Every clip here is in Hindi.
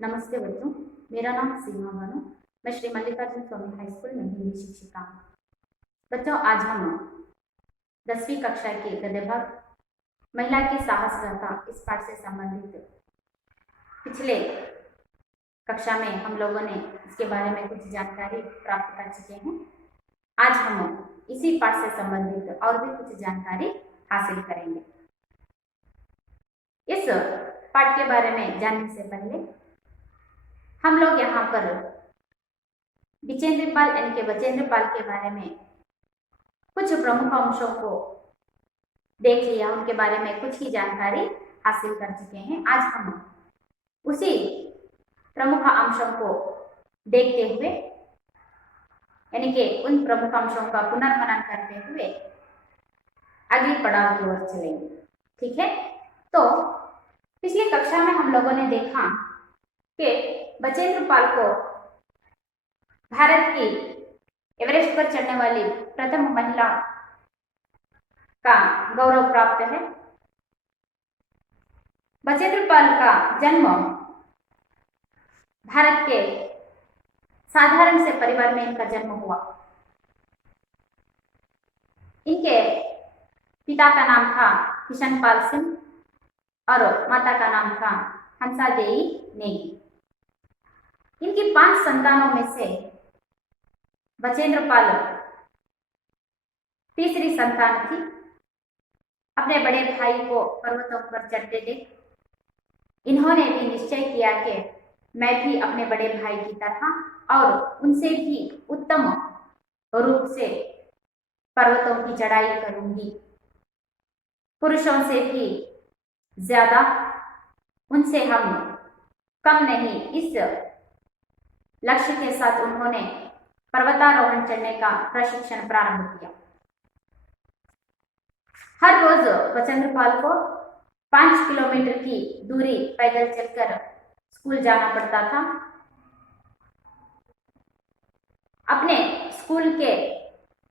नमस्ते बच्चों, मेरा नाम सीमा बानो। मैं श्री मल्लिकार्जुन स्वामी हाई स्कूल में हिंदी शिक्षिका हूँ। बच्चों, आज हम 10वीं कक्षा के गद्य भाग महिला की साहस गाथा इस पाठ से संबंधित पिछले कक्षा में हम लोगों ने इसके बारे में कुछ जानकारी प्राप्त कर चुके हैं। आज हम इसी पाठ से संबंधित और भी कुछ जानकारी हासिल करेंगे। इस पाठ के बारे में जानने से पहले हम लोग यहाँ पर विजेंद्र पाल यानी कि बचेंद्र पाल के बारे में कुछ प्रमुख अंशों को देख लिया, उनके बारे में कुछ ही जानकारी हासिल कर चुके हैं। आज हम उसी प्रमुख अंशों को देखते हुए यानी कि उन प्रमुख अंशों का पुनर्मनन करते हुए अगली पड़ाव की ओर चलेंगे। ठीक है, तो पिछली कक्षा में हम लोगों ने देखा कि बचेंद्र पाल को भारत की एवरेस्ट पर चढ़ने वाली प्रथम महिला का गौरव प्राप्त है। बचेंद्र पाल का जन्म भारत के साधारण से परिवार में इनका जन्म हुआ। इनके पिता का नाम था किशन पाल सिंह और माता का नाम था हंसा देई नेगी। इनकी 5 संतानों में से बचेंद्र पाल तीसरी संतान थी। अपने बड़े भाई को पर्वतों पर चढ़ते देख इन्होंने भी निश्चय किया कि मैं भी अपने बड़े भाई की तरह और उनसे भी उत्तम रूप से पर्वतों की चढ़ाई करूंगी। पुरुषों से भी ज्यादा उनसे हम कम नहीं, इस लक्ष्य के साथ उन्होंने पर्वतारोहण चढ़ने का प्रशिक्षण प्रारंभ किया। हर रोज बचेंद्र पाल को 5 किलोमीटर की दूरी पैदल चलकर स्कूल जाना पड़ता था। अपने स्कूल के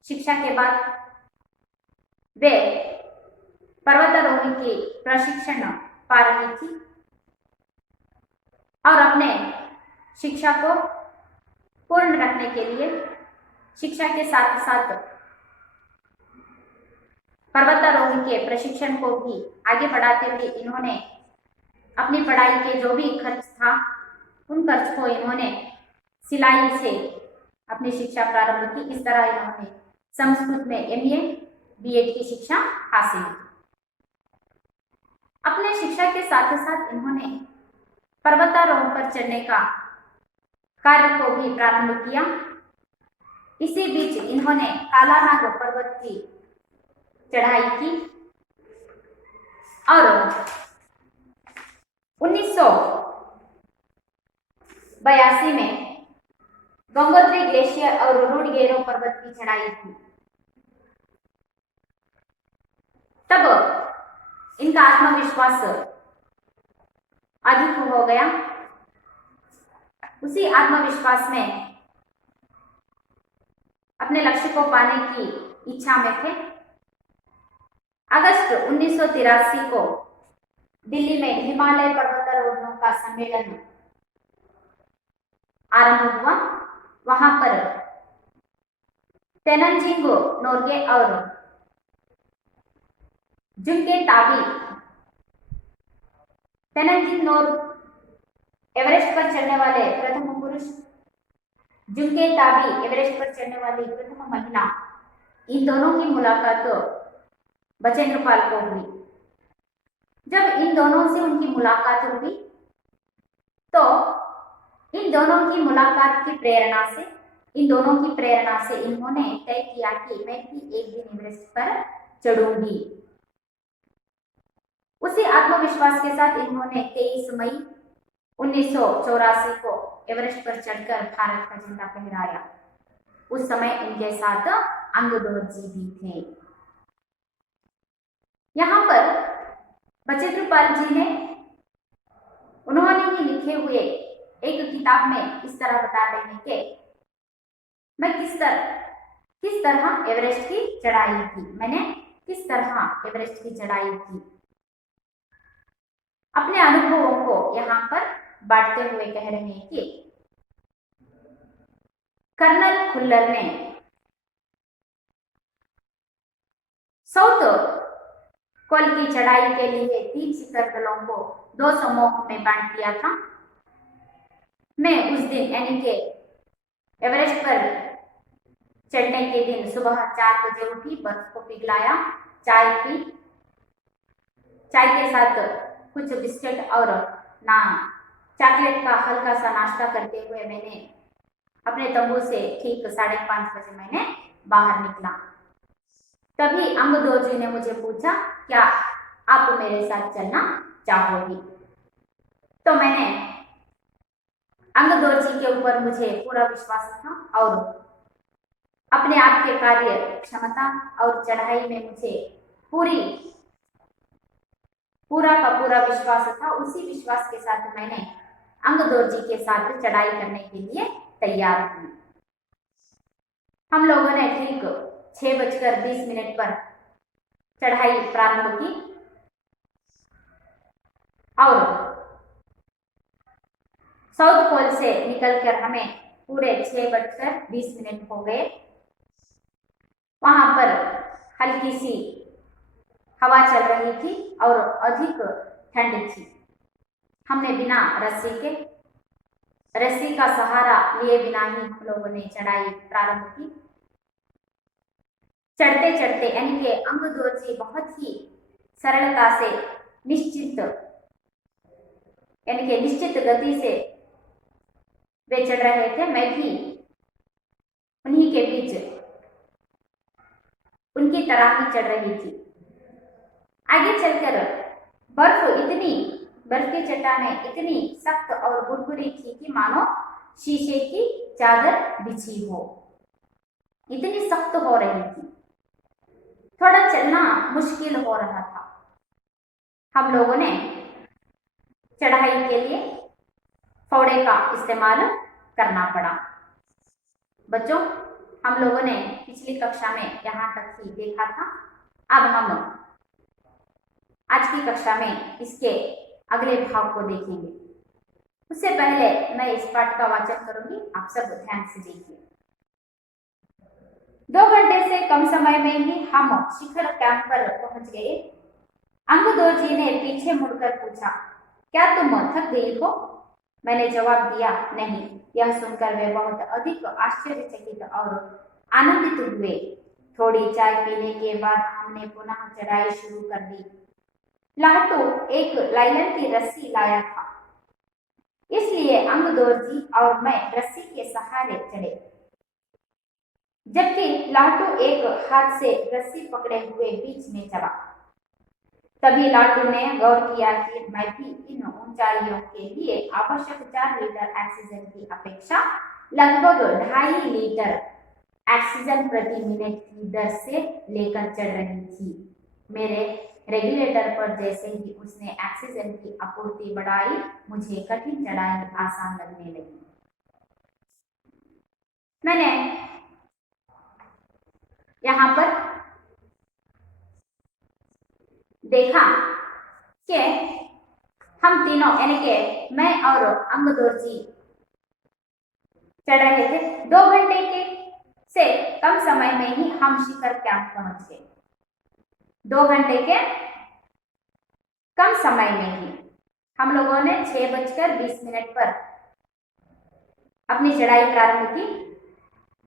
शिक्षा के बाद वे पर्वतारोहण की प्रशिक्षण पा रही थी और अपने शिक्षा को पूर्ण रखने के लिए शिक्षा के साथ साथ पर्वतारोहण के प्रशिक्षण को भी आगे बढ़ाते हुए इन्होंने अपनी पढ़ाई के जो भी खर्च था उन खर्च को इन्होंने सिलाई से अपनी शिक्षा प्रारंभ की। इस तरह इन्होंने संस्कृत में MA B.Ed की शिक्षा हासिल की। अपने शिक्षा के साथ साथ इन्होंने पर्वतारोहण पर चढ़ने का कार्य को भी प्रारंभ किया। इसी बीच इन्होंने कालानाग पर्वत की चढ़ाई की और 1982 में गंगोत्री ग्लेशियर और रुडगेरो पर्वत की चढ़ाई की। तब इनका आत्मविश्वास अधिक हो गया। उसी आत्मविश्वास में अपने लक्ष्य को पाने की इच्छा में थे। अगस्त 1983 को दिल्ली में हिमालय पर्वतारोहणों का सम्मेलन आरंभ हुआ। वहां पर तेनजिंग नोर्गे और जुंगे ताबी तेनजिंग नोर्गे एवरेस्ट पर चढ़ने वाले प्रथम पुरुष, जुंगे ताबी एवरेस्ट पर चढ़ने वाली प्रथम महिला, इन दोनों की मुलाकात बचेंद्र पाल को हुई। जब इन दोनों से उनकी मुलाकात हुई तो इन दोनों की मुलाकात की प्रेरणा से इन्होंने तय किया कि मैं भी एक दिन एवरेस्ट पर चढ़ूंगी। उसी आत्मविश्वास के साथ इन्होंने 23 मई 1984 को एवरेस्ट पर चढ़कर भारत का झंडा फहराया। उस समय इनके साथ अंगदोर जी भी थे। यहाँ पर बचेंद्र पाल जी ने उन्होंने ही लिखे हुए एक किताब में इस तरह बता रहे हैं कि मैं किस तरह एवरेस्ट की चढ़ाई की, मैंने किस तरह एवरेस्ट की चढ़ाई की। अपने अनुभवों को यहाँ पर बांटते हुए कह रहे हैं कि कर्नल खुल्लर ने साउथ कोल की चढ़ाई के लिए 3 शिखर दलों को 2 समूहों में बांट दिया था। मैं उस दिन यानी कि एवरेस्ट पर चढ़ने के दिन सुबह 4 बजे उठी, बर्फ को पिघलाया, चाय पी, चाय के साथ कुछ बिस्किट और चॉकलेट का हल्का सा नाश्ता करते हुए मैंने अपने तंबू से ठीक 5:30 बजे मैंने बाहर निकला। तभी अंगदोर जी ने मुझे पूछा, क्या आप मेरे साथ चलना चाहोगी? तो मैंने अंगदोर जी के ऊपर मुझे पूरा विश्वास था और अपने आप के कार्य क्षमता और चढ़ाई में मुझे पूरा का पूरा विश्वास था। उसी विश्वास के साथ मैंने अंगदोर जी के साथ चढ़ाई करने के लिए तैयार हुई। हम लोगों ने ठीक 6:20 पर चढ़ाई प्रारंभ की और साउथ पोल से निकलकर हमें पूरे 6:20 हो गए। वहां पर हल्की सी हवा चल रही थी और अधिक ठंड थी। हमने बिना रस्सी का सहारा लिए बिना ही हम लोगों ने चढ़ाई प्रारंभ की। चढ़ते चढ़ते यानी कि अंगदोर जी बहुत ही सरलता से निश्चित गति से वे चढ़ रहे थे। मैं भी उन्हीं के बीच उनकी तरह ही चढ़ रही थी। आगे चलकर बर्फ की चट्टानें इतनी सख्त और बुरबुरी थी कि मानो शीशे की चादर बिछी हो, इतनी सख्त हो रही थी। थोड़ा चलना मुश्किल हो रहा था। हम लोगों ने चढ़ाई के लिए फावड़े का इस्तेमाल करना पड़ा। बच्चों, हम लोगों ने पिछली कक्षा में यहाँ तक ही देखा था। अब हम आज की कक्षा में इसके अगले भाग को देखेंगे। उससे पहले मैं इस पाठ का वाचन करूंगी, आप सब ध्यान से देखिए। 2 घंटे से कम समय में ही हम शिखर कैंप पर पहुंच गए। अंगदोर जी ने पीछे मुड़कर पूछा, क्या तुम थक गई हो? मैंने जवाब दिया, नहीं। यह सुनकर वे बहुत अधिक आश्चर्यचकित और आनंदित हुए। थोड़ी चाय पीने के बाद हमने पुनः चढ़ाई शुरू कर दी। लाटू एक लाइलन की रस्सी लाया था, इसलिए अंगदोर जी और मैं रस्सी के सहारे चढ़े, जबकि लाटू एक हाथ से रस्सी पकड़े हुए बीच में चला। तभी लाटू ने गौर किया कि मैं भी इन ऊंचाइयों के लिए आवश्यक 4 लीटर ऑक्सीजन की अपेक्षा लगभग 2.5 लीटर ऑक्सीजन प्रति मिनट की दर से लेकर चढ़ रही थी। मेरे रेगुलेटर पर जैसे ही उसने ऑक्सीजन की आपूर्ति बढ़ाई, मुझे कठिन चढ़ाई आसान लगने लगी। मैंने यहाँ पर देखा कि हम तीनों यानी कि मैं और अंगदोर जी चढ़ रहे थे। 2 घंटे के से कम समय में ही हम शिखर कैंप पहुंच गए। 2 घंटे के कम समय में ही हम लोगों ने 6:20 पर अपनी चढ़ाई प्रारंभ की।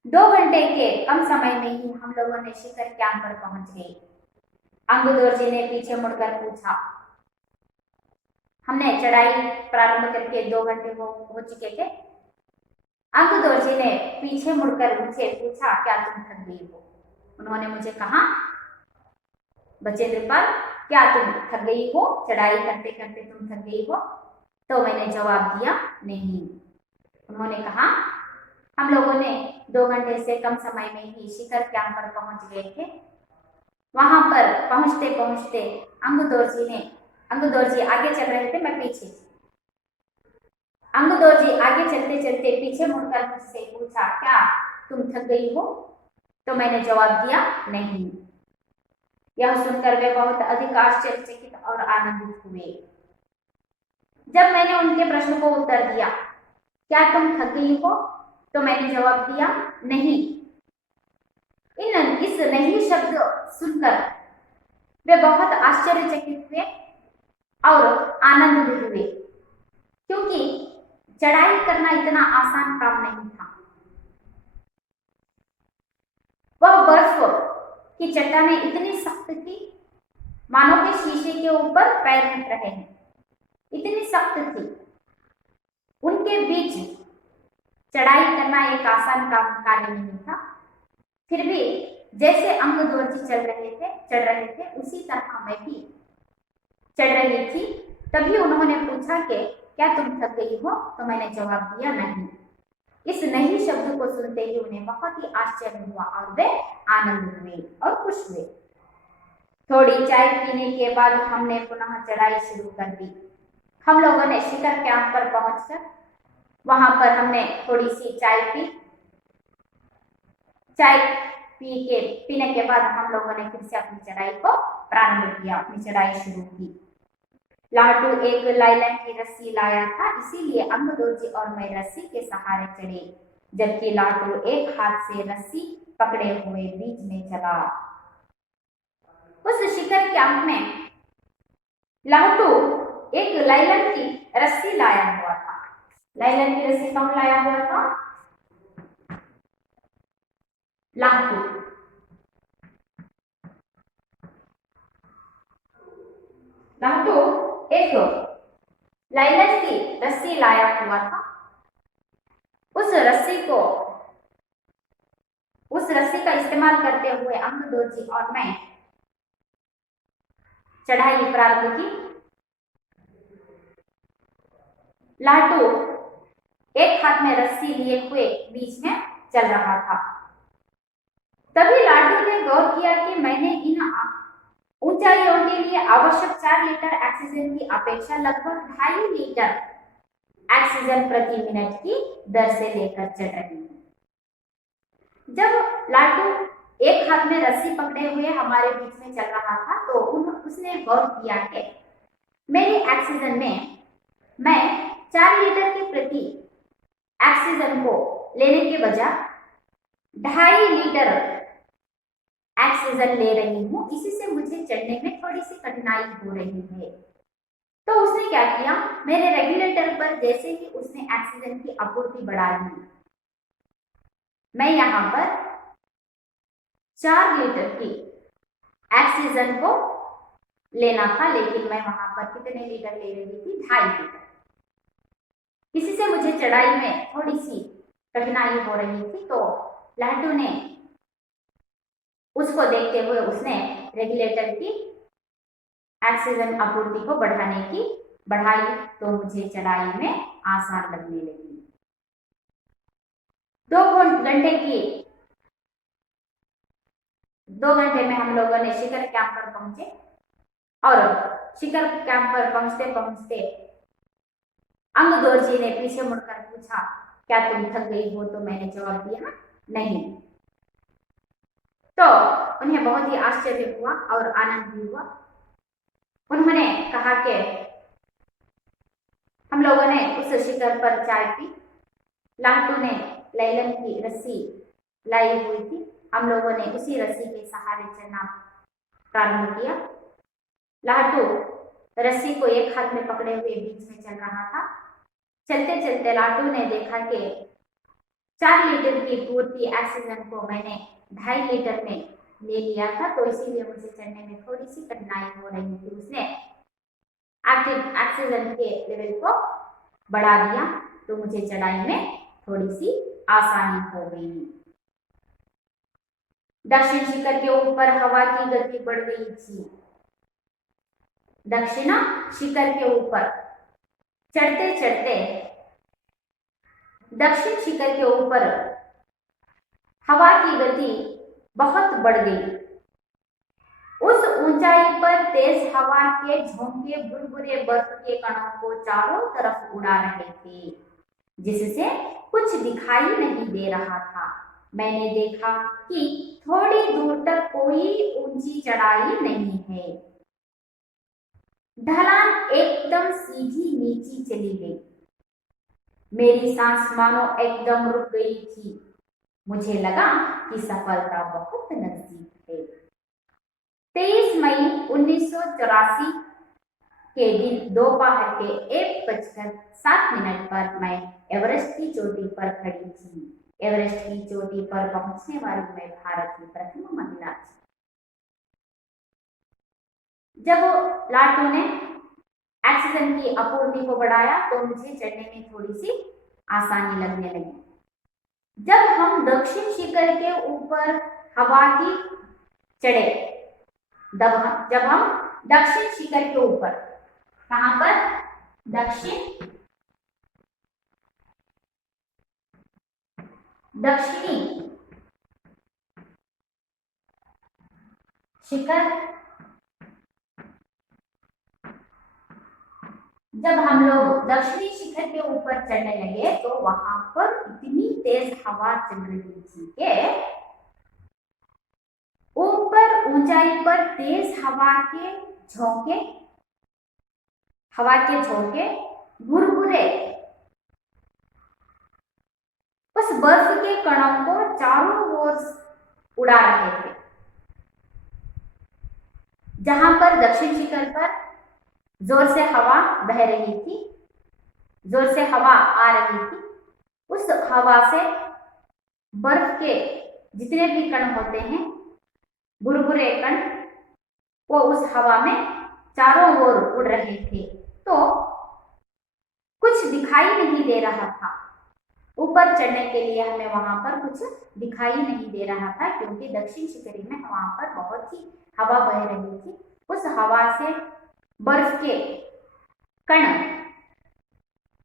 2 घंटे के कम समय में ही हम लोगों ने शिखर कैंप पर पहुंच गए। अंगदोर जी ने पीछे मुड़कर पूछा, हमने चढ़ाई प्रारंभ करके 2 घंटे हो चुके थे। अंगदोर जी ने पीछे मुड़कर मुझसे पूछा, क्या तुम थक गई हो? उन्होंने मुझे कहा, बचेंद्रपाल, क्या तुम थक गई हो? चढ़ाई करते करते तुम थक गई हो? तो मैंने जवाब दिया, नहीं। उन्होंने कहा, हम लोगों ने 2 घंटे से कम समय में ही शिखर कैंप पर पहुंच गए थे। वहां पर पहुंचते पहुंचते अंगदोर जी आगे चल रहे थे, मैं पीछे। अंगदोर जी आगे चलते चलते पीछे मुड़कर मुझसे पूछा, क्या तुम थक गई हो? तो मैंने जवाब दिया, नहीं। यह सुनकर वे बहुत अधिक आश्चर्यचकित और आनंदित हुए। जब मैंने उनके प्रश्न को उत्तर दिया, क्या तुम थक गई हो, तो मैंने जवाब दिया, नहीं। इस नहीं शब्द सुनकर वे बहुत आश्चर्यचकित हुए और आनंदित हुए, क्योंकि चढ़ाई करना इतना आसान काम नहीं था। वह बर्फ की चट्टानें इतनी सख्त थी, मानो के शीशे के ऊपर पैर रख रहे हैं, इतनी सख्त थी। उनके बीच चढ़ाई करना एक आसान कार्य नहीं था। फिर भी जैसे अंगदोर्जी चढ़ रहे थे उसी तरह मैं भी चढ़ रही थी। तभी उन्होंने पूछा कि क्या तुम थक गई हो, तो मैंने जवाब दिया, नहीं। इस नहीं शब्द को सुनते ही उन्हें बहुत ही आश्चर्य हुआ और वे आनंद हुए और खुश हुए। थोड़ी चाय पीने के बाद हमने पुनः चढ़ाई शुरू कर दी। हम लोगों ने शिखर कैंप पर पहुंचकर वहां पर हमने थोड़ी सी चाय पी। चाय पीने के बाद हम लोगों ने फिर से अपनी चढ़ाई को प्रारंभ किया, अपनी चढ़ाई शुरू की। लाटू एक लाइलन की रस्सी लाया था, इसीलिए अंगदोर्जी और मैं रस्सी के सहारे चढ़े, जबकि लाटू एक हाथ से रस्सी पकड़े हुए बीच में चला। उस शिखर कैंप में लाटू एक लाइलन की रस्सी लाया हुआ था। लाइलन की रस्सी कौन लाया हुआ था? लाटू। लाटू एक लाइलन की रस्सी लाया हुआ था। उस रस्सी का इस्तेमाल करते हुए अंगदोर्जी और मैं चढ़ाई प्रारंभ की। लाटू एक हाथ में रस्सी लिए हुए बीच में चल रहा था। तभी लाटू ने गौर किया कि मैंने इन ऊंचाइयों के लिए आवश्यक 4 लीटर ऑक्सीजन की अपेक्षा लगभग 2.5 लीटर ऑक्सीजन प्रति मिनट की दर से लेकर चढ़ रही हूँ। जब लाटू एक हाथ में रस्सी पकड़े हुए हमारे बीच में चल रहा था, तो उसने गौर किया कि मेरे ऑक्सीजन में मैं 4 लीटर के प्रति ऑक्सीजन को लेने के बजाय 2.5 लीटर ऑक्सीजन ले रही हूँ। इसी से मुझे चढ़ने में थोड़ी सी कठिनाई हो रही है। तो उसने क्या किया, मेरे रेगुलेटर पर जैसे ही उसने ऑक्सीजन की आपूर्ति बढ़ा दी, मैं यहाँ पर 4 लीटर की ऑक्सीजन को लेना था, लेकिन मैं वहां पर कितने लीटर ले रही थी? 2.5 लीटर। इसी से मुझे चढ़ाई में थोड़ी सी कठिनाई हो रही थी। तो लाटू ने उसको देखते हुए उसने रेगुलेटर की ऑक्सीजन आपूर्ति को बढ़ाई, तो मुझे चढ़ाई में आसान लगने लगी। 2 घंटे में हम लोगों ने शिखर कैंप पर पहुंचे और शिखर कैंप पर पहुंचते पहुंचते अंगदोर्जी ने पीछे मुड़कर पूछा, क्या तुम थक गई हो? तो मैंने जवाब दिया, नहीं। तो उन्हें बहुत ही आश्चर्य हुआ और आनंद भी हुआ। उन्होंने कहा कि हम लोगों ने उस शिखर पर चाय पी। लाटू ने लाइलन की रस्सी लाई हुई थी, हम लोगों ने उसी रस्सी के सहारे चलना प्रारंभ किया। लाटू रस्सी को एक हाथ में पकड़े हुए बीच में चल रहा था। चलते चलते लाटू ने देखा कि 4 लीटर की पूर्ति ऑक्सीजन को मैंने 2.5 लीटर में ले लिया था, तो इसीलिए मुझे चढ़ने में थोड़ी सी कठिनाई हो रही थी। उसने ऑक्सीजन के लेवल को बढ़ा दिया, तो मुझे चढ़ाई में थोड़ी सी आसानी हो गई। दक्षिण शिखर के ऊपर हवा की गति बढ़ गई थी। दक्षिण शिखर के ऊपर चढ़ते चढ़ते दक्षिण शिखर के ऊपर हवा की गति बहुत बढ़ गई। उस ऊंचाई पर तेज हवा के झोंके बुरबुरे बर्फ के कणों को चारों तरफ उड़ा रहे थे, जिससे कुछ दिखाई नहीं दे रहा था। मैंने देखा कि थोड़ी दूर तक कोई ऊंची चढ़ाई नहीं है। ढलान एकदम सीधी नीची चली गई। मेरी सांस मानो एकदम रुक गई थी। मुझे लगा कि सफलता बहुत नजदीक है। 23 मई 1984 के दिन दोपहर के 1:07 पर मैं एवरेस्ट की चोटी पर खड़ी थी। एवरेस्ट की चोटी पर पहुंचने वाली मैं भारत की प्रथम महिला थी। जब लाटू ने ऑक्सीजन की आपूर्ति को बढ़ाया तो मुझे चढ़ने में थोड़ी सी आसानी लगने लगी। जब हम दक्षिण शिखर के ऊपर हवा की चढ़े, जब हम दक्षिण शिखर के ऊपर, कहां पर? दक्षिणी शिखर, जब हम लोग दक्षिणी शिखर के ऊपर चढ़ने लगे तो वहां पर इतनी तेज हवा चल रही थी कि ऊपर ऊंचाई पर तेज हवा के झोंके भुरभुरे उस बर्फ के कणों को चारों ओर उड़ा रहे थे। जहां पर दक्षिण शिखर पर जोर से हवा बह रही थी, जोर से हवा आ रही थी, उस हवा से बर्फ के जितने भी कण होते हैं, भुरभुरे कण, वो उस हवा में चारों ओर उड़ रहे थे। तो कुछ दिखाई नहीं दे रहा था। ऊपर चढ़ने के लिए हमें वहां पर कुछ दिखाई नहीं दे रहा था, क्योंकि दक्षिण शिखरी में वहां पर बहुत ही हवा बह रही थी। उस हवा से बर्फ के कण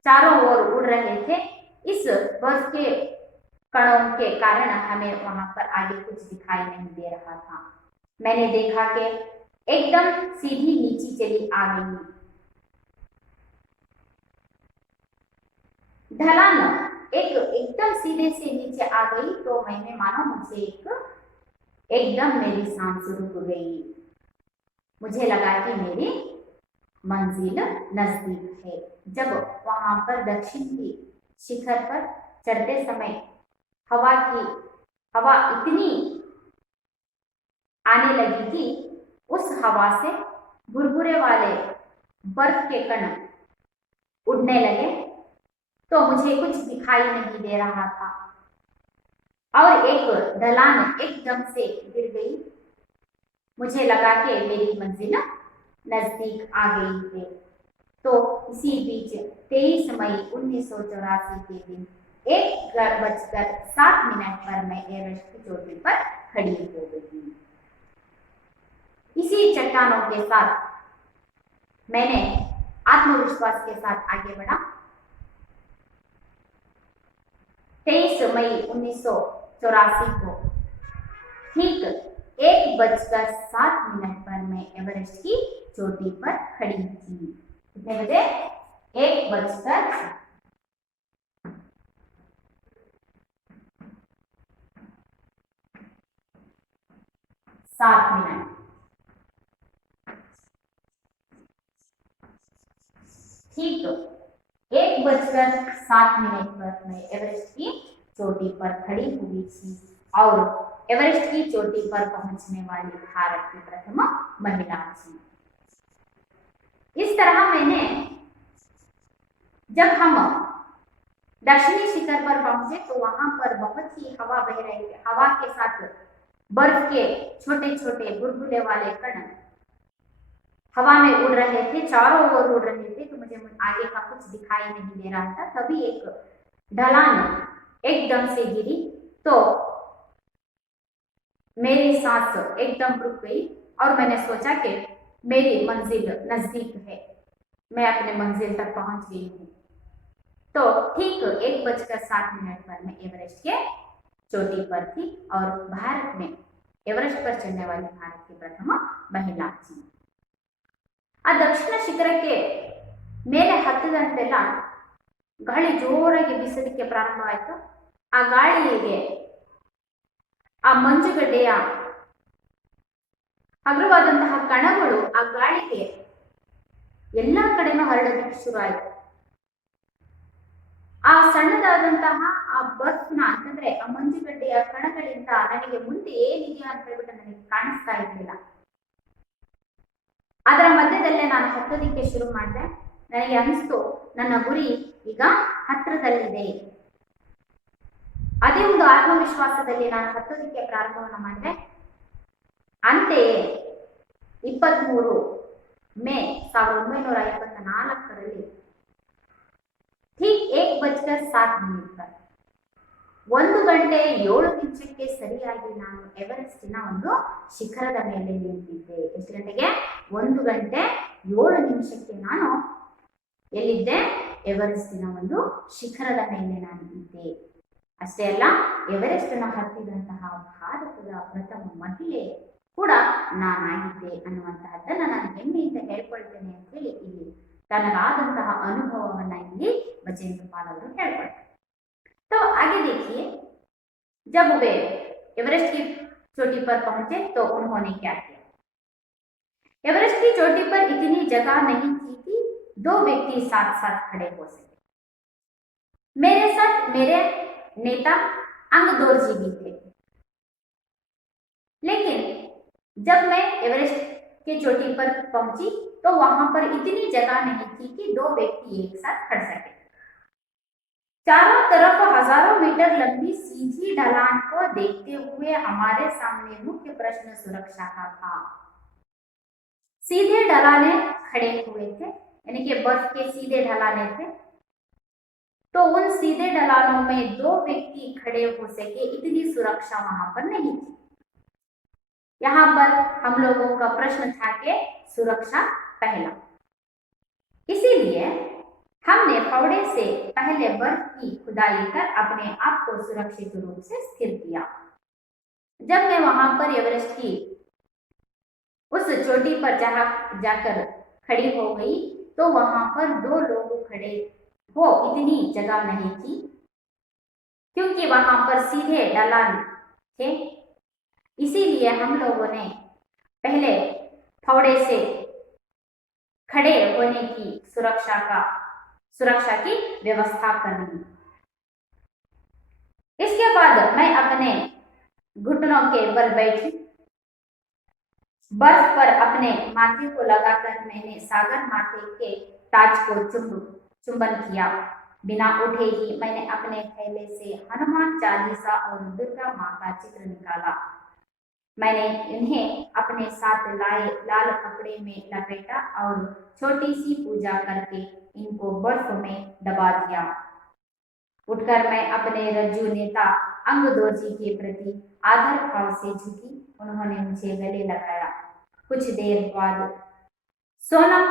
चारों ओर उड़ रहे थे। इस बर्फ के कणों के कारण हमें वहां पर आगे कुछ दिखाई नहीं दे रहा था। मैंने देखा कि एकदम सीधी नीची चली आ गई। ढलान एकदम सीधे से नीचे आ गई तो मैंने मानो मुझे एकदम मेरी सांस रुक गई। मुझे लगा कि मेरी मंजिल नजदीक है। जब वहां पर दक्षिण की शिखर पर चढ़ते समय हवा इतनी आने लगी कि उस हवा से भुरभुरे वाले बर्फ के कण उड़ने लगे, तो मुझे कुछ दिखाई नहीं दे रहा था और एक ढलान एकदम से गिर गई। मुझे लगा कि मेरी मंजिल नजदीक आ गई है। तो इसी बीच 23 मई 1984 के दिन 1:07 पर मैं एवरेस्ट की चोटी पर खड़ी हो गई। इसी चट्टानों के साथ मैंने आत्मविश्वास के साथ आगे बढ़ा। 23 मई 1984 को ठीक 1:07 पर मैं एवरेस्ट की चोटी पर खड़ी थी। कितने बजे? 1:07। ठीक 1:07 पर मैं एवरेस्ट की चोटी पर खड़ी हुई थी और एवरेस्ट की चोटी पर पहुंचने वाली भारत की प्रथम महिला थी। इस तरह मैंने, जब हम दक्षिणी शिखर पर पहुंचे तो वहां पर बहुत ही हवा बह रही थी। हवा के साथ बर्फ के छोटे छोटे बुलबुले वाले कण हवा में उड़ रहे थे, चारों ओर उड़ रहे थे। तो मुझे आगे का कुछ दिखाई नहीं दे रहा था। तभी एक ढलान एकदम से गिरी तो मेरी सांस एकदम रुक गई और मैंने सोचा कि मेरी मंजिल नजदीक है, मैं अपने मंजिल तक पहुंच गई हूँ। तो ठीक 1:07 पर मैं एवरेस्ट के चोटी पर थी और भारत में एवरेस्ट पर चढ़ने वाली भारत की प्रथम महिला थी। ಆ ದಕ್ಷಿಣ ಶಿಖರಕ್ಕೆ ಮೇಲೆ ಹತ್ತಿದಂತೆಲ್ಲ ಗಾಳಿ ಜೋರಾಗಿ ಬೀಸೋದಕ್ಕೆ ಪ್ರಾರಂಭವಾಯಿತು. ಆ ಗಾಳಿಗೆ ಆ ಮಂಜುಗಡ್ಡೆಯ ಹಗುರವಾದಂತಹ ಕಣಗಳು ಆ ಗಾಳಿಗೆ ಎಲ್ಲ ಕಡೆನೂ ಹರಡೋದಕ್ಕೆ ಶುರು ಆಯ್ತು. ಆ ಸಣ್ಣದಾದಂತಹ ಆ ಬರ್ಫ್ನ ಅಂತಂದ್ರೆ ಆ ಮಂಜುಗಡ್ಡೆಯ ಕಣಗಳಿಂದ ನನಗೆ ಮುಂದೆ ಏನಿದೆಯಾ ಅಂತ ಹೇಳ್ಬಿಟ್ಟು ನನಗೆ ಕಾಣಿಸ್ತಾ ಇರ್ಲಿಲ್ಲ. ಅದರ ಮಧ್ಯದಲ್ಲೇ ನಾನು ಹತ್ತೋದಿಕ್ಕೆ ಶುರು ಮಾಡಿದೆ. ನನಗೆ ಅನಿಸ್ತು ನನ್ನ ಗುರಿ ಈಗ ಹತ್ರದಲ್ಲಿದೆ. ಅದೇ ಒಂದು ಆತ್ಮವಿಶ್ವಾಸದಲ್ಲಿ ನಾನು ಹತ್ತೋದಿಕ್ಕೆ ಪ್ರಾರಂಭವನ್ನು ಮಾಡಿದೆ. ಅಂತೆಯೇ 23 ಮೇ 1954ರಲ್ಲಿ ठीक 1:07 पर 1:07 ಸರಿಯಾಗಿ ನಾನು ಎವರೆಸ್ಟಿನ ಒಂದು ಶಿಖರದ ಮೇಲೆ ನಿಂತಿದ್ದೆ. ಎಷ್ಟು ಗಂಟೆಗೆ? 1:07 ನಾನು ಎಲ್ಲಿದ್ದೆ? ಎವರೆಸ್ಟಿನ ಒಂದು ಶಿಖರದ ಮೇಲೆ ನಾನು ಇದ್ದೆ. ಅಷ್ಟೇ ಅಲ್ಲ, ಎವರೆಸ್ಟ್ ಅನ್ನು ಹತ್ತಿದಂತಹ ಭಾರತದ ಪ್ರಥಮ ಮಹಿಳೆ ಕೂಡ ನಾನಾಗಿದ್ದೆ ಅನ್ನುವಂತಹದ್ದನ್ನ ನಾನು ಹೆಮ್ಮೆಯಿಂದ ಹೇಳ್ಕೊಳ್ತೇನೆ ಅಂತ ಹೇಳಿ ಇಲ್ಲಿ ತನ್ನದಾದಂತಹ अनुभवವನ್ನ ಇಲ್ಲಿ बचेंद्र पाल ಅವರು ಹೇಳ್ಕೊಳ್ತಾರೆ. तो आगे देखिए, जब वे एवरेस्ट की चोटी पर पहुंचे तो उन्होंने क्या किया? एवरेस्ट की चोटी पर इतनी जगह नहीं थी कि 2 व्यक्ति साथ साथ खड़े हो सके। मेरे साथ मेरे नेता अंगदोरजी भी थे, लेकिन जब मैं एवरेस्ट के चोटी पर पहुंची तो वहां पर इतनी जगह नहीं थी कि 2 व्यक्ति एक साथ खड़ सके। चारों तरफ हजारों मीटर लंबी सीधी ढलान को देखते हुए हमारे सामने मुख्य प्रश्न सुरक्षा का था। सीधे ढलाने खड़े हुए थे, यानी कि बर्फ के सीधे ढलाने थे, तो उन सीधे ढलानों में 2 व्यक्ति खड़े हो सके इतनी सुरक्षा वहां पर नहीं थी। यहाँ पर हम लोगों का प्रश्न था कि सुरक्षा पहला, इसीलिए हमने फावड़े से पहले बर्फ की खुदाई कर अपने आप को सुरक्षित रूप से स्थिर किया। जब मैं वहां पर एवरेस्ट की उस चोटी पर जाकर खड़ी हो गई तो वहां पर 2 लोग खड़े हो इतनी जगह नहीं थी, क्योंकि वहां पर सीधे ढलान थे। इसीलिए हम लोगों ने पहले फावड़े से खड़े होने की सुरक्षा की व्यवस्था कर ली। इसके बाद मैं अपने घुटनों के बल बैठी, बर्फ पर अपने माथे को लगाकर मैंने सागर माथे के ताज को चुंबन किया। बिना उठे ही मैंने अपने थैले से हनुमान चालीसा और दुर्गा माँ का चित्र निकाला। मैंने इन्हें अपने साथ लाए लाल कपड़े में लपेटा और छोटी सी पूजा करके इनको बर्फ में दबा दिया। उठकर मैं अपने रज्जू नेता अंगदोरजी के प्रति आदर भाव से झुकी। उन्होंने मुझे गले लगाया। कुछ देर बाद सोनम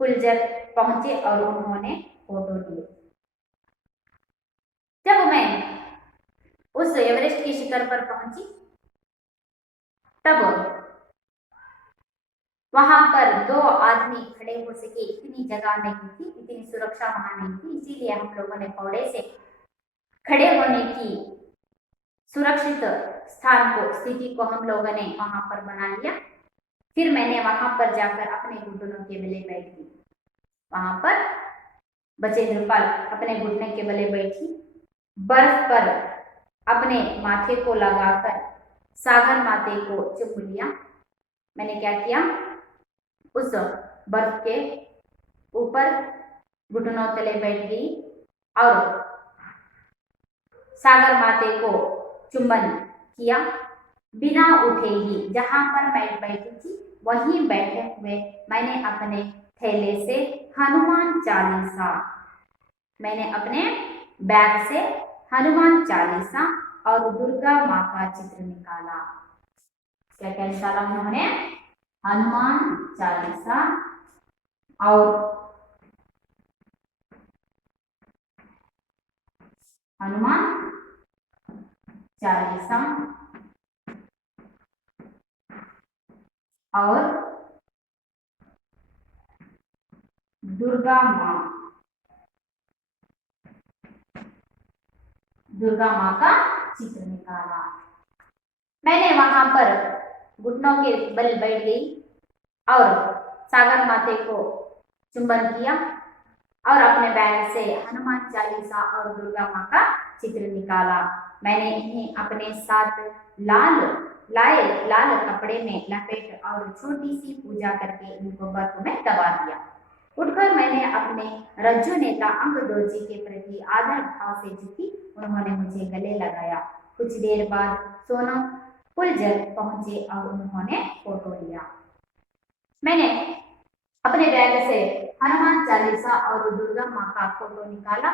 पुलजर पहुंचे और उन्होंने फोटो लिए। जब मैं उस एवरेस्ट की शिखर पर पहुंची तब वहां पर 2 आदमी खड़े हो सके इतनी जगह नहीं थी, इतनी सुरक्षा वहां नहीं थी। इसीलिए हम लोगों ने फावड़े से खड़े होने की सुरक्षित स्थिति को हम लोगों ने वहां पर बना लिया। फिर मैंने वहां पर जाकर अपने घुटनों के बले बैठ गई। वहां पर बचेंद्र पाल अपने घुटने के बले बैठी, बर्फ पर अपने माथे को लगाकर सागर माते को चुम लिया। मैंने क्या किया? उस बर्फ के ऊपर घुटनों तले बैठ गई और सागर माते को चुंबन किया। बिना उठे ही जहां पर मैं बैठी थी वहीं बैठे हुए मैंने अपने थैले से हनुमान चालीसा, मैंने अपने बैग से हनुमान चालीसा और दुर्गा माँ का चित्र निकाला। क्या क्या निकाला उन्होंने? हनुमान चालीसा और हनुमान चालीसा और दुर्गा माँ का चित्र निकाला। मैंने वहां पर घुटनों के बल बैठ गई और सागर माते को चुंबन किया और अपने बैग से हनुमान चालीसा और दुर्गा माँ का चित्र निकाला। मैंने इन्हें अपने साथ लाल कपड़े में लपेट और छोटी सी पूजा करके इनको बर्फ में दबा दिया। उठकर मैंने अपने रज्जू नेता अंगदोर्जी के प्रति आदर भाव से झुकी। उन्होंने मुझे गले लगाया। कुछ देर बाद सोनम फुलझर पहुंचे और उन्होंने फोटो लिया। मैंने अपने बैग से हनुमान चालीसा और दुर्गा माँ का फोटो निकाला।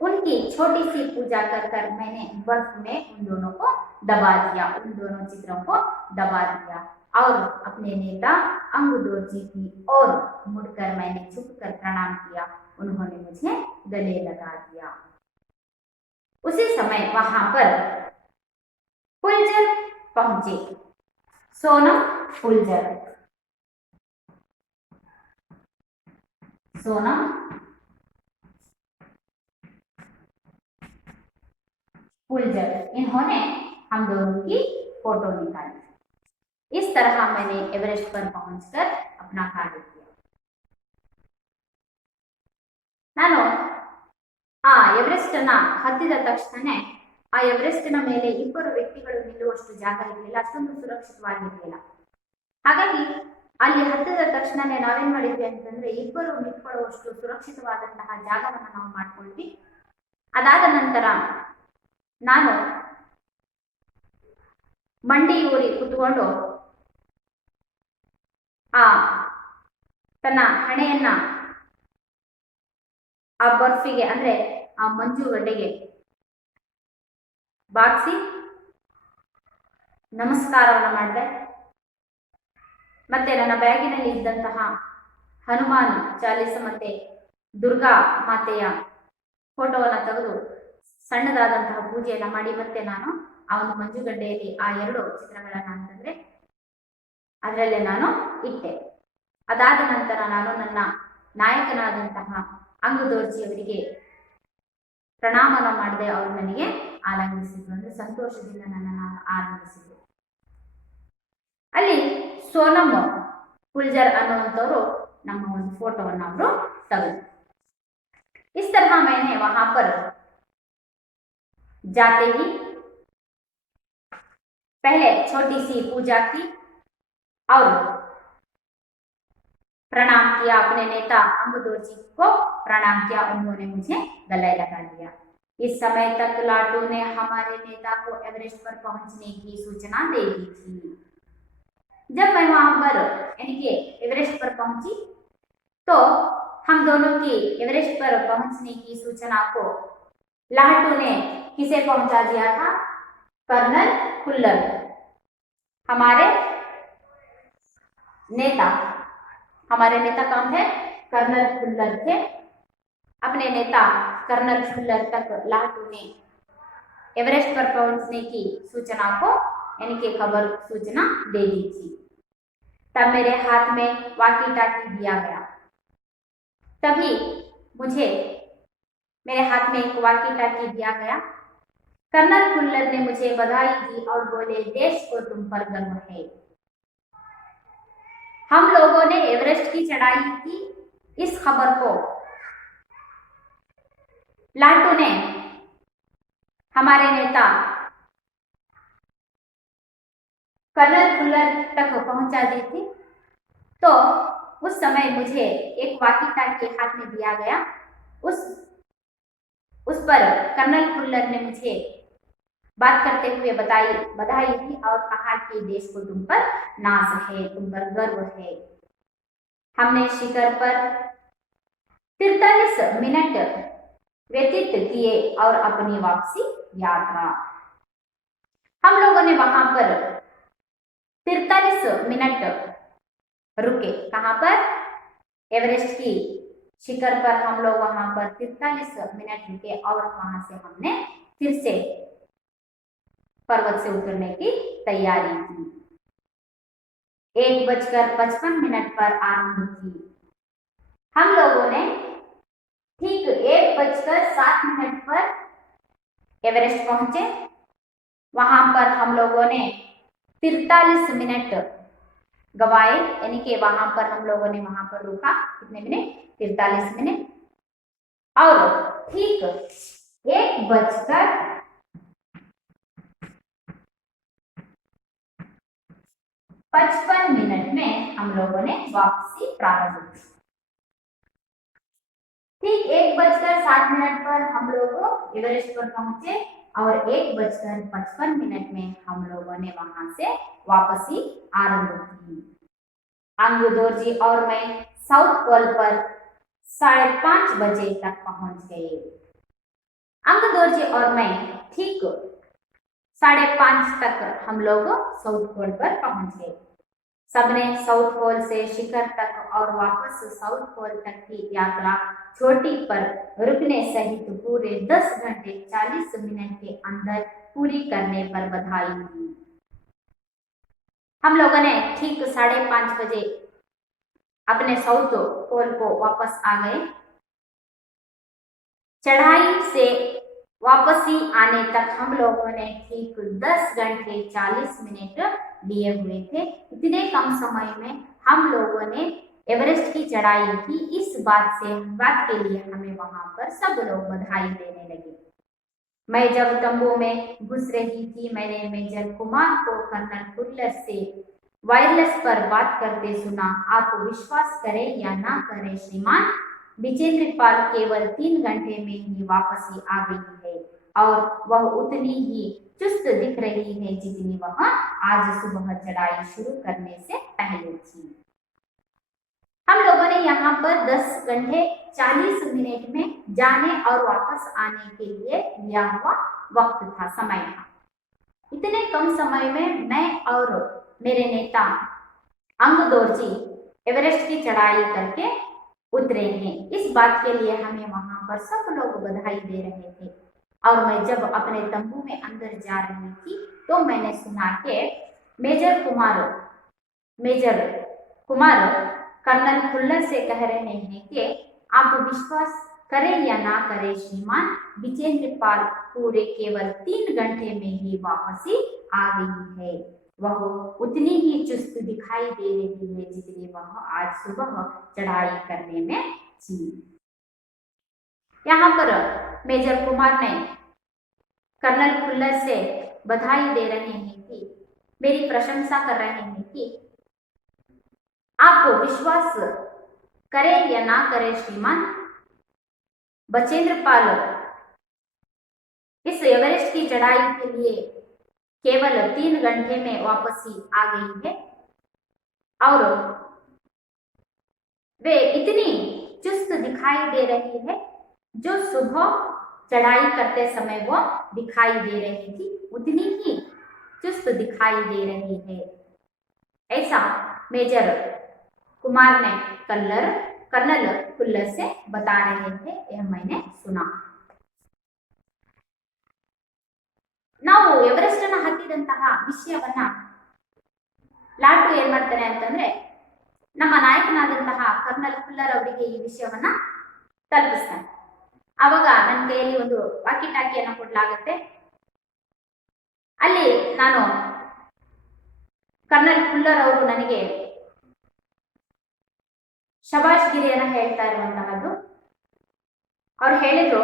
उनकी छोटी सी पूजा कर मैंने बर्फ में उन दोनों को दबा दिया, उन दोनों चित्रों को दबा दिया और अपने नेता अंगदोर्जी की ओर मुड़कर मैंने झुककर प्रणाम किया। उन्होंने मुझे गले लगा दिया। उसी समय वहां पर फुलझर पहुंचे। सोनम फुलझर, सोनम फुलझर, इन्होंने हम दोनों की फोटो निकाली। इस तरह मैंने एवरेस्ट पर पहुंचकर अपना कार्य किया। ನಾನು ಆ ಎವರೆಸ್ಟ್ ನ ಹತ್ತಿದ ತಕ್ಷಣ ಆ ಎವರೆಸ್ಟ್ ನ ಮೇಲೆ ಇಬ್ಬರು ವ್ಯಕ್ತಿಗಳು ನಿಲ್ಲುವಷ್ಟು ಜಾಗ ಇರಲಿಲ್ಲ, ಅಷ್ಟೊಂದು ಸುರಕ್ಷಿತವಾಗಿರಲಿಲ್ಲ. ಹಾಗಾಗಿ ಅಲ್ಲಿ ಹತ್ತಿದ ತಕ್ಷಣನೇ ನಾವೇನ್ ಮಾಡಿದ್ವಿ ಅಂತಂದ್ರೆ ಇಬ್ಬರು ನಿಂತ್ಕೊಳ್ಳುವಷ್ಟು ಸುರಕ್ಷಿತವಾದಂತಹ ಜಾಗವನ್ನು ನಾವು ಮಾಡ್ಕೊಂಡ್ವಿ. ಅದಾದ ನಂತರ ನಾನು ಮಂಡಿಯೂರಿ ಕುತ್ಕೊಂಡು ಆ ತನ್ನ ಹಣೆಯನ್ನ ಆ ಬರ್ಫಿಗೆ ಅಂದ್ರೆ ಆ ಮಂಜುಗಡ್ಡೆಗೆ ಬಾಗಿಸಿ ನಮಸ್ಕಾರವನ್ನು ಮಾಡಿದೆ. ಮತ್ತೆ ನನ್ನ ಬ್ಯಾಗಿನಲ್ಲಿ ಇದ್ದಂತಹ ಹನುಮಾನ್ ಚಾಲೀಸ ಮತ್ತೆ ದುರ್ಗಾ ಮಾತೆಯ ಫೋಟೋವನ್ನು ತೆಗೆದು ಸಣ್ಣದಾದಂತಹ ಪೂಜೆಯನ್ನ ಮಾಡಿ ಮತ್ತೆ ನಾನು ಆ ಒಂದು ಮಂಜುಗಡ್ಡೆಯಲ್ಲಿ ಆ ಎರಡು ಚಿತ್ರಗಳನ್ನ ಅಂತಂದ್ರೆ ಅದರಲ್ಲೇ ನಾನು ಇಟ್ಟೆ. ಅದಾದ ನಂತರ ನಾನು ನನ್ನ ನಾಯಕನಾದಂತಹ ಅಂಗದೋರ್ಜಿ ಅವರಿಗೆ ಪ್ರಣಾಮನ ಮಾಡಿದೆ. ಅವರು ನನಗೆ ಆನಂದಿಸಿದ್ರು, ಅಂದ್ರೆ ಸಂತೋಷದಿಂದ ನನ್ನನ್ನು ಆನಂದಿಸಿದ್ರು. ಅಲ್ಲಿ ಸೋನಮ್ ಫುಲ್झर ಅನ್ನುವಂಥವ್ರು ನಮ್ಮ ಒಂದು ಫೋಟೋವನ್ನು ಅವರು ತೆಗೆದ್ರು. इस तरह मैंने वहां पर जाते ही पहले छोटी सी पूजा की और प्रणाम किया। अपने नेता अंगदोर्जी को प्रणाम किया। उन्होंने मुझे गले लगा लिया। इस समय तक लाटू ने हमारे नेता को एवरेस्ट पर पहुंचने की सूचना दे दी थी। जब मैं वहां पर यानी कि एवरेस्ट पर पहुंची तो हम दोनों की एवरेस्ट पर पहुंचने की सूचना को लाटू ने किसे पहुंचा दिया था? कर्नल खुल्लर, हमारे नेता कौन थे? कर्नल खुल्लर थे। अपने नेता कर्नल खुल्लर तक लाटू ने एवरेस्ट पर पहुंचने की सूचना को यानी कि खबर सूचना दे दी थी। तब मेरे हाथ में वाकी टाकी दिया गया। तभी मुझे मेरे हाथ में एक वाकी टाकी दिया गया। कर्नल खुल्लर ने मुझे बधाई दी और बोले, देश को तुम पर गर्व है। हम लोगों ने एवरेस्ट की चढ़ाई की, इस खबर को लाटू ने हमारे नेता कर्नल खुल्लर तक पहुंचा दी थी। तो उस समय मुझे एक वाकी टाकी हाथ में दिया गया। उस पर कर्नल खुल्लर ने मुझे बात करते हुए बधाई दी और कहा कि देश को तुम पर नाज है, तुम पर गर्व है। हमने शिखर पर 43 मिनट व्यतीत किए और अपनी वापसी यात्रा। हम लोगों ने वहां पर 43 मिनट रुके। कहां पर? एवरेस्ट की शिखर पर हम लोग वहां पर 43 मिनट रुके और वहां से हमने फिर से पर्वत से उतरने की तैयारी की। 1:55 पर आरंभ की। हम लोगों ने ठीक 1:07 पर एवरेस्ट पहुंचे। वहां पर हम लोगों ने 43 मिनट गवाए, यानी कि वहां पर हम लोगों ने वहां पर रुका कितने मिनट, 43 मिनट। और ठीक 1:55 में हम लोगों ने वापसी प्रारंभ की। ठीक 1:60 पर हम लोग एवरेस्ट पर पहुंचे और 1:55 में हम लोगों ने वहां से वापसी आरंभ की। अंगू दोरजी और मैं साउथ पोल पर 5:30 बजे तक पहुंच गए। अंगू दोरजी और मैं ठीक 5:30 तक हम लोग साउथ पोल पर पहुंच गए। सबने साउथ पोल से शिखर तक और वापस साउथ पोल तक की यात्रा चोटी पर रुकने सहित पूरे 10 घंटे 40 मिनट के अंदर पूरी करने पर बधाई दी। हम लोगों ने ठीक 5:30 बजे अपने साउथ पोल को वापस आ गए। चढ़ाई से वापसी आने तक हम लोगों ने ठीक 10 घंटे 40 मिनट लिए हुए थे। इतने कम समय में हम लोगों ने एवरेस्ट की चढ़ाई की। इस बात के लिए हमें वहां पर सब लोग बधाई देने लगे। मैं जब तंबू में घुस रही थी, मैंने मेजर कुमार को कर्नल फुल्लर से वायरलेस पर बात करते सुना। आप विश्वास करें या ना करें श्रीमान, विजेंद्र पाल केवल 3 घंटे में ही वापसी आ गई है और वह उतनी ही चुस्त दिख रही है जितनी वह आज सुबह चढ़ाई शुरू करने से पहले थी। हम लोगों ने यहाँ पर 10 घंटे 40 मिनट में जाने और वापस आने के लिए लिया हुआ वक्त था, समय था। इतने कम समय में मैं और मेरे नेता अंगू दोरजी एवरेस्ट की चढ़ाई करके उतरे हैं। इस बात के लिए हमें वहां पर सब लोग बधाई दे रहे थे। और मैं जब अपने तंबू में अंदर जा रही थी तो मैंने सुना कि मेजर कुमार कर्नल फुल्लर से कह रहे हैं कि आप विश्वास करें या ना करें श्रीमान, विजेंद्र पाल पूरे केवल 3 घंटे में ही वापसी आ गई है। वह उतनी ही चुस्त दिखाई दे रही है जितनी वह आज सुबह चढ़ाई करने में थी। यहाँ पर मेजर कुमार ने कर्नल फुल्लर से बधाई दे रहे हैं कि मेरी प्रशंसा कर रहे हैं कि आप विश्वास करें या ना करें श्रीमान, बचेंद्र पाल इस एवरेस्ट की चढ़ाई के लिए केवल 3 घंटे में वापसी आ गई है और वे इतनी चुस्त दिखाई दे रही है जो सुबह चढ़ाई करते समय वो दिखाई दे रही थी, उतनी ही चुस्त दिखाई दे रही है। ऐसा मेजर कुमार ने कर्नल फुल्लर से बता रहे थे, यह मैंने सुना। ನಾವು ಎವರೆಸ್ಟ್ ಅನ್ನು ಹತ್ತಿದಂತಹ ವಿಷಯವನ್ನ ಲಾಟು ಏನ್ ಮಾಡ್ತಾನೆ ಅಂತಂದ್ರೆ ನಮ್ಮ ನಾಯಕನಾದಂತಹ ಕರ್ನಲ್ ಫುಲ್ಲರ್ ಅವರಿಗೆ ಈ ವಿಷಯವನ್ನ ತಲುಪಿಸ್ತಾನೆ. ಆವಾಗ ನನ್ನ ಕೈಯಲ್ಲಿ ಒಂದು ವಾಕಿ ಟಾಕಿಯನ್ನು ಕೊಡಲಾಗುತ್ತೆ. ಅಲ್ಲಿ ನಾನು ಕರ್ನಲ್ ಫುಲ್ಲರ್ ಅವರು ನನಗೆ ಶಬಾಷ್ಗಿರಿಯನ್ನು ಹೇಳ್ತಾ ಇರುವಂತಹದ್ದು. ಅವ್ರು ಹೇಳಿದ್ರು,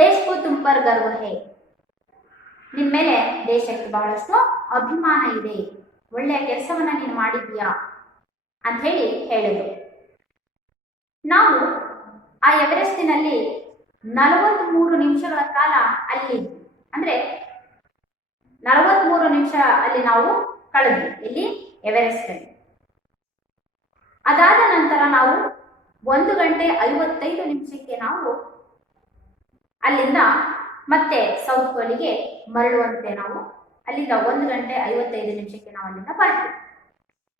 ದೇಶಕ್ಕೂ ತುಮ್ ಪರ್ ಗರ್ವ ಹೇ, ನಿನ್ ಮೇಲೆ ದೇಶಕ್ಕೆ ಬಹಳಷ್ಟು ಅಭಿಮಾನ ಇದೆ, ಒಳ್ಳೆಯ ಕೆಲಸವನ್ನ ನೀನು ಮಾಡಿದ್ಯಾ ಅಂತ ಹೇಳಿ ಹೇಳಿದ್ರು. ನಾವು ಆ ಎವರೆಸ್ಟಿನಲ್ಲಿ 43 ನಿಮಿಷಗಳ ಕಾಲ ಅಲ್ಲಿ, ಅಂದ್ರೆ 43 ನಿಮಿಷ ಅಲ್ಲಿ ನಾವು ಕಳೆದ್ವಿ, ಇಲ್ಲಿ ಎವರೆಸ್ಟ್ ಅಲ್ಲಿ. ಅದಾದ ನಂತರ ನಾವು 1 ಗಂಟೆ 55 ನಿಮಿಷಕ್ಕೆ ನಾವು ಅಲ್ಲಿಂದ ಮತ್ತೆ ಸೌತ್ ಪೋಲಿಗೆ ಮರಳುವಂತೆ ನಾವು ಅಲ್ಲಿಂದ 1 ಗಂಟೆ 55 ನಿಮಿಷಕ್ಕೆ ನಾವು ಅಲ್ಲಿಂದ ಹೊರಟ್ವಿ.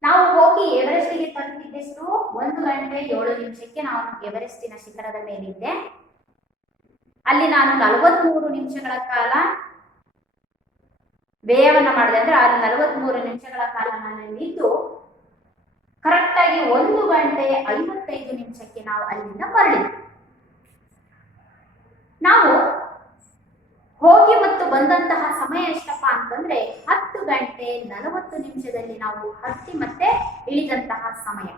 ನಾವು ಹೋಗಿ ಎವರೆಸ್ಟ್ಗೆ ತಲುಪಿದ್ದೆಷ್ಟು 1 ಗಂಟೆ 7 ನಿಮಿಷಕ್ಕೆ ನಾವು ಎವರೆಸ್ಟಿನ ಶಿಖರದ ಮೇಲಿದ್ದೆ. ಅಲ್ಲಿ ನಾನು 43 ನಿಮಿಷಗಳ ಕಾಲ ವ್ಯಯವನ್ನ ಮಾಡಿದೆ. ಅಂದ್ರೆ ಅಲ್ಲಿ 43 ನಿಮಿಷಗಳ ಕಾಲ ನಾನು ನಿಂತು ಕರೆಕ್ಟ್ ಆಗಿ 1 ಗಂಟೆ 55 ನಿಮಿಷಕ್ಕೆ ನಾವು ಅಲ್ಲಿಂದ ಮರಳಿದ್ವಿ. ನಾವು ಹೋಗಿ ಮತ್ತು ಬಂದಂತಹ ಸಮಯ ಎಷ್ಟಪ್ಪ ಅಂತಂದ್ರೆ 10 ಗಂಟೆ 40 ನಿಮಿಷದಲ್ಲಿ ನಾವು ಹತ್ತಿ ಮತ್ತೆ ಇಳಿದಂತಹ ಸಮಯ.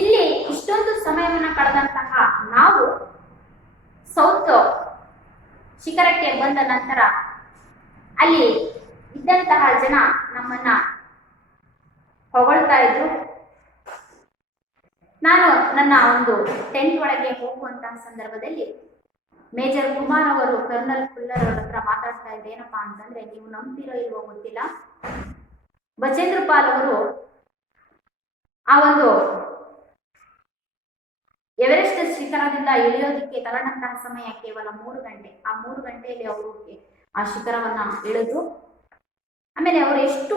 ಇಲ್ಲಿ ಇಷ್ಟೊಂದು ಸಮಯವನ್ನು ಕಳೆದಂತಹ ನಾವು ಸೌತ್ ಶಿಖರಕ್ಕೆ ಬಂದ ನಂತರ ಅಲ್ಲಿ ಇದ್ದಂತಹ ಜನ ನಮ್ಮನ್ನ ಹೊಗಳ್ತಾ ಇದ್ರು. ನಾನು ನನ್ನ ಒಂದು ಟೆಂಟ್ ಒಳಗೆ ಹೋಗುವಂತಹ ಸಂದರ್ಭದಲ್ಲಿ ಮೇಜರ್ ಕುಮಾರ್ ಅವರು ಕರ್ನಲ್ ಕುಲ್ಲರ್ ಅವರ ಹತ್ರ ಮಾತಾಡ್ತಾ ಇದ್ದೆ. ಏನಪ್ಪಾ ಅಂತಂದ್ರೆ, ನೀವು ನಂಬ್ತಿರೋ ಇಲ್ವೋ ಗೊತ್ತಿಲ್ಲ, ಬಚೇಂದ್ರ ಪಾಲ್ ಅವರು ಆ ಒಂದು ಎವರೆಸ್ಟ್ ಶಿಖರದಿಂದ ಇಳಿಯೋದಕ್ಕೆ ತಗೊಂಡಂತಹ ಸಮಯ ಕೇವಲ 3 ಗಂಟೆ. ಆ 3 ಗಂಟೆಯಲ್ಲಿ ಅವರು ಆ ಶಿಖರವನ್ನ ಇಳಿದು, ಆಮೇಲೆ ಅವರು ಎಷ್ಟು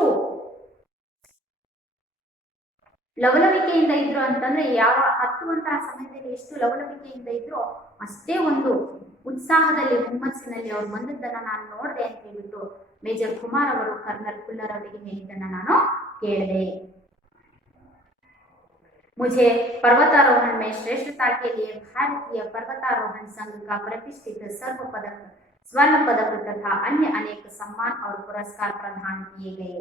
ಲವಲವಿಕೆಯಿಂದ ಇದ್ರು ಅಂತಂದ್ರೆ, ಯಾವ ಹತ್ತುವಂತಹ ಸಮಯದಲ್ಲಿ ಎಷ್ಟು ಲವಲವಿಕೆಯಿಂದ ಇದ್ರು ಅಷ್ಟೇ ಒಂದು ಉತ್ಸಾಹದಲ್ಲಿ ಹುಮ್ಮಸ್ಸಿನಲ್ಲಿ ಅವ್ರು ಬಂದದ್ದನ್ನ ನಾನು ನೋಡಿದೆ ಅಂತ ಹೇಳ್ಬಿಟ್ಟು ಮೇಜರ್ ಕುಮಾರ್ ಅವರು कर्नल कुल्लर ಅವರಿಗೆ ಹೇಳಿದ್ದನ್ನ ನಾನು ಕೇಳಿದೆ. मुझे पर्वतारोहण में श्रेष्ठता के लिए भारतीय पर्वतारोहण संघ का प्रतिष्ठित स्वर्ण पदक तथा अन्य अनेक सम्मान और पुरस्कार प्रदान किए गए।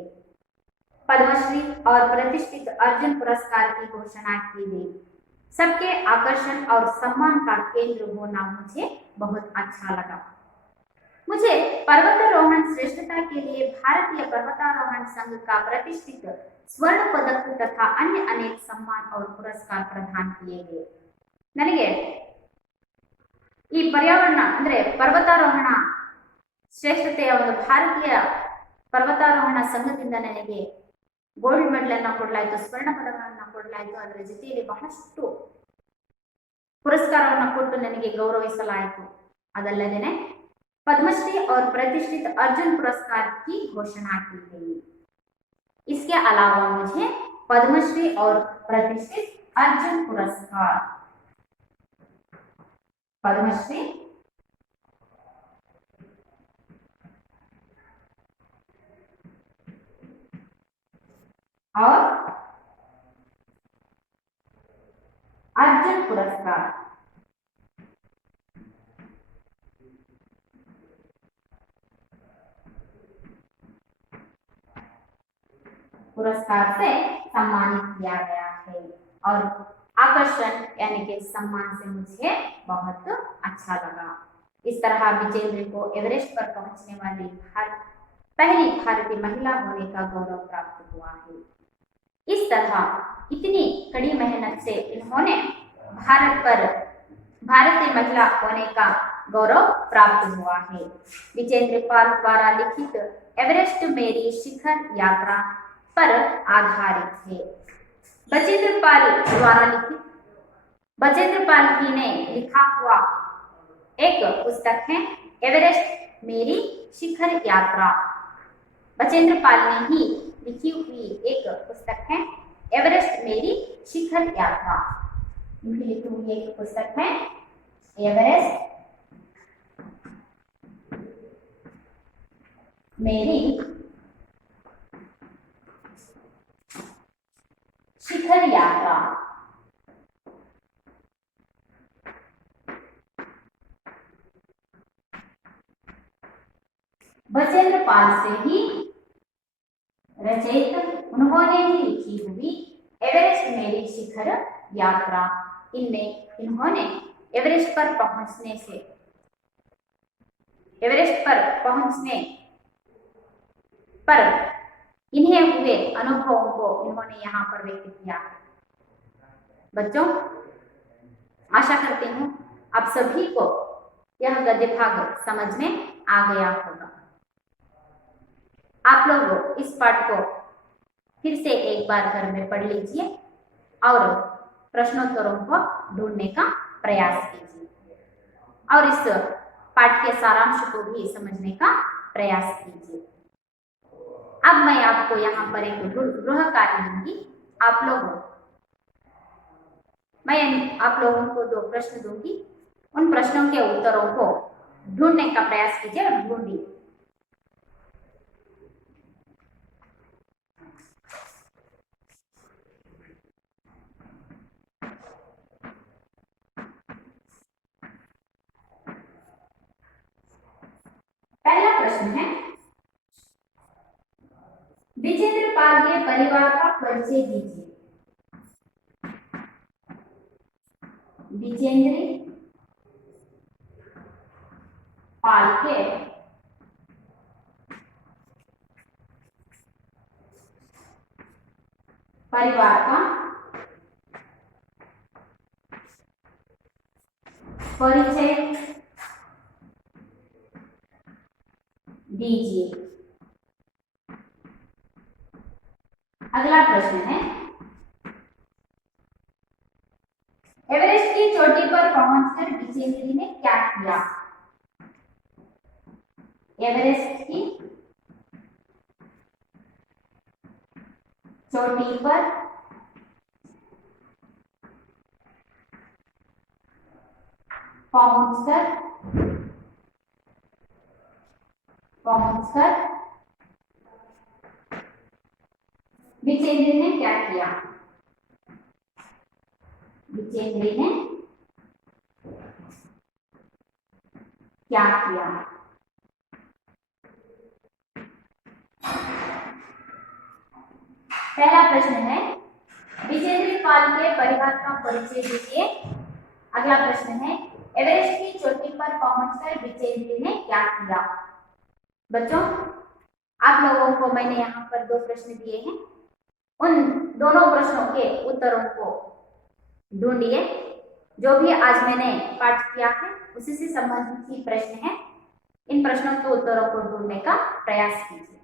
पद्मश्री और प्रतिष्ठित अर्जुन पुरस्कार की घोषणा की गई। सबके आकर्षण और सम्मान का केंद्र होना मुझे बहुत अच्छा लगा। मुझे पर्वतारोहण श्रेष्ठता के लिए भारतीय पर्वतारोहण संघ का प्रतिष्ठित स्वर्ण पदक तथा अन्य अनेक सम्मान और पुरस्कार प्रदान किए गए। ನನಗೆ ಈ ಪರ್ಯಾವರಣ ಅಂದ್ರೆ ಪರ್ವತಾರೋಹಣ ಶ್ರೇಷ್ಠತೆಯ ಒಂದು ಭಾರತೀಯ ಪರ್ವತಾರೋಹಣ ಸಂಘದಿಂದ ನನಗೆ ಗೋಲ್ಡ್ ಮೆಡಲ್ ಅನ್ನ ಕೊಡಲಾಯಿತು, ಸ್ವರ್ಣ ಪದಕವನ್ನು ಕೊಡಲಾಯಿತು. ಅದರ ಜೊತೆಯಲ್ಲಿ ಬಹಳಷ್ಟು ಪುರಸ್ಕಾರವನ್ನು ಕೊಟ್ಟು ನನಗೆ ಗೌರವಿಸಲಾಯಿತು. ಅದಲ್ಲದೆ पद्मश्री और प्रतिष्ठित अर्जुन पुरस्कार की घोषणा की गई। इसके अलावा मुझे पद्मश्री और प्रतिष्ठित अर्जुन पुरस्कार, पद्मश्री और अर्जुन पुरस्कार पुरस्कार से सम्मानित किया गया है और आकर्षण यानी कि सम्मान से मुझे बहुत अच्छा लगा। इस तरह विजेंद्र को एवरेस्ट पर पहुंचने वाली पहली भारतीय महिला होने का गौरव प्राप्त हुआ है। इस तरह इतनी कड़ी मेहनत से इन्होंने भारतीय महिला होने का गौरव प्राप्त हुआ है। विजेंद्र पाल द्वारा लिखित एवरेस्ट मेरी शिखर यात्रा पर आधारित है। बचेंद्र पाल द्वारा लिखित, बचेंद्र पाल जी ने लिखा हुआ एक पुस्तक है एवरेस्ट मेरी शिखर यात्रा। बचेंद्र पाल ने ही लिखी हुई एक पुस्तक है एवरेस्ट मेरी शिखर यात्रा। इनकी लिखी हुई एक पुस्तक है एवरेस्ट मेरी शिखर यात्रा। बचेंद्र पाल से ही रचित उन्होंने ही लिखी हुई एवरेस्ट मेरी शिखर यात्रा। इनमें इन्होंने एवरेस्ट पर पहुंचने पर इन्हें हुए अनुभवों को इन्होंने यहाँ पर व्यक्त किया। बच्चों, आशा करती हूँ आप सभी को यह गद्य भाग समझ में आ गया होगा। आप लोग इस पाठ को फिर से एक बार घर में पढ़ लीजिए और प्रश्नोत्तरों को ढूंढने का प्रयास कीजिए और इस पाठ के सारांश को भी समझने का प्रयास कीजिए। अब मैं आपको यहाँ पर एक गृह कार्य दूंगी। मैं आप लोगों को 2 प्रश्न दूंगी। उन प्रश्नों के उत्तरों को ढूंढने का प्रयास कीजिए और ढूंढिए। पहला प्रश्न है, परिवार का परिचय दीजिए। विजेंद्र पाल के परिवार का परिचय दीजिए। अगला प्रश्न है, एवरेस्ट की चोटी पर पहुंचकर विजेंद्र ने क्या किया? एवरेस्ट की चोटी पर पहुंचकर विजेंद्र ने क्या किया? विजेंद्र ने क्या किया? पहला प्रश्न है, विजेंद्र पाल के परिवार का परिचय दीजिए। अगला प्रश्न है, एवरेस्ट की चोटी पर पहुंचकर विजेंद्र ने क्या किया? बच्चों, आप लोगों को मैंने यहाँ पर 2 प्रश्न दिए हैं, उन दोनों प्रश्नों के उत्तरों को ढूंढिए। जो भी आज मैंने पाठ किया है उसी से संबंधित ही प्रश्न है, इन प्रश्नों के उत्तरों को ढूंढने का प्रयास कीजिए।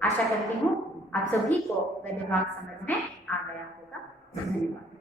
आशा करती हूँ आप सभी को गद्य भाग समझ में आ गया होगा। धन्यवाद।